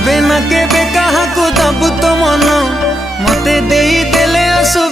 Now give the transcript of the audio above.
केबे ना केबे कहा को दबु तो मन मते देई देले असु